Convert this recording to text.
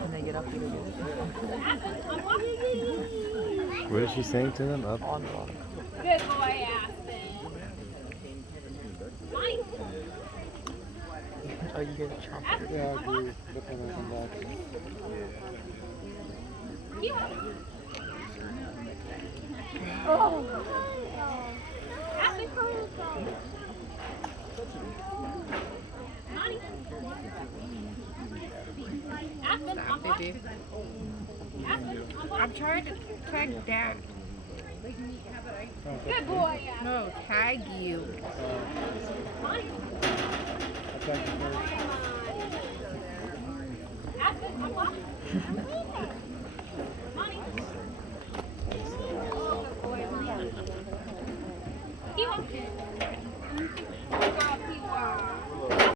When they get up, you do What is she saying to them? Up? on the rock. Good boy, Aspen. Oh, you hear the chomp. Yeah, I agree. Definitely come back. Oh. Aspen, Stop, baby. I'm trying to tag Dad. Good boy, Aspen. No, tag you. Attack the first. Aspen,